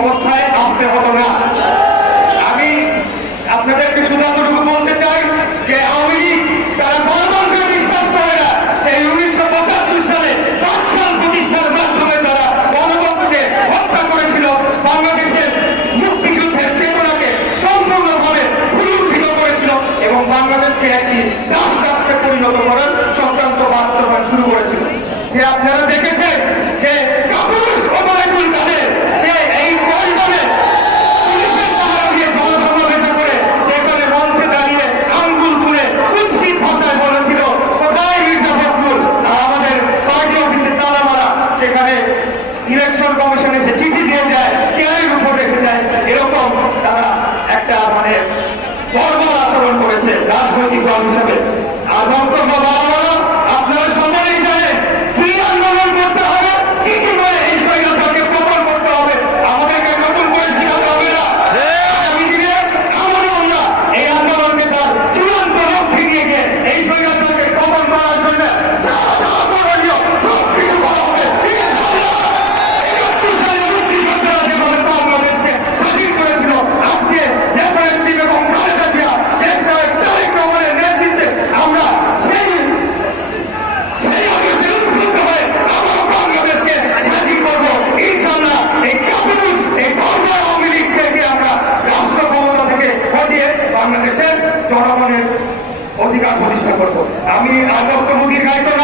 অবস্থায় আসতে হতো না। আমি আপনাদেরকে শুধু বলতে চাই যে আওয়ামী লীগ তারা গণতন্ত্রে বিশ্বাস করে না। সেই উনিশশো পঁচাত্তর সালে পাকিস্তান প্রতিষ্ঠার মাধ্যমে তারা গণতন্ত্রকে হত্যা করেছিল। বাংলাদেশের মুক্তিযুদ্ধের চেতনাকে সম্পূর্ণভাবে ভুলুণ্ঠিত করেছিল এবং বাংলাদেশকে একটি রাষ্ট্রে পরিণত করার চক্রান্ত বাস্তবায়ন শুরু করেছিল। যে আপনারা কমিশন এসে চিঠি দিয়ে যায় চেয়ারের উপর রেখে যায় এরকম তারা একটা মানে বর্বর আচরণ করেছে রাজনৈতিক দল হিসাবে। আর বক্তব্য বাংলাদেশের জনগণের অধিকার প্রতিষ্ঠা করব। আমি দীর্ঘায়িত না। করে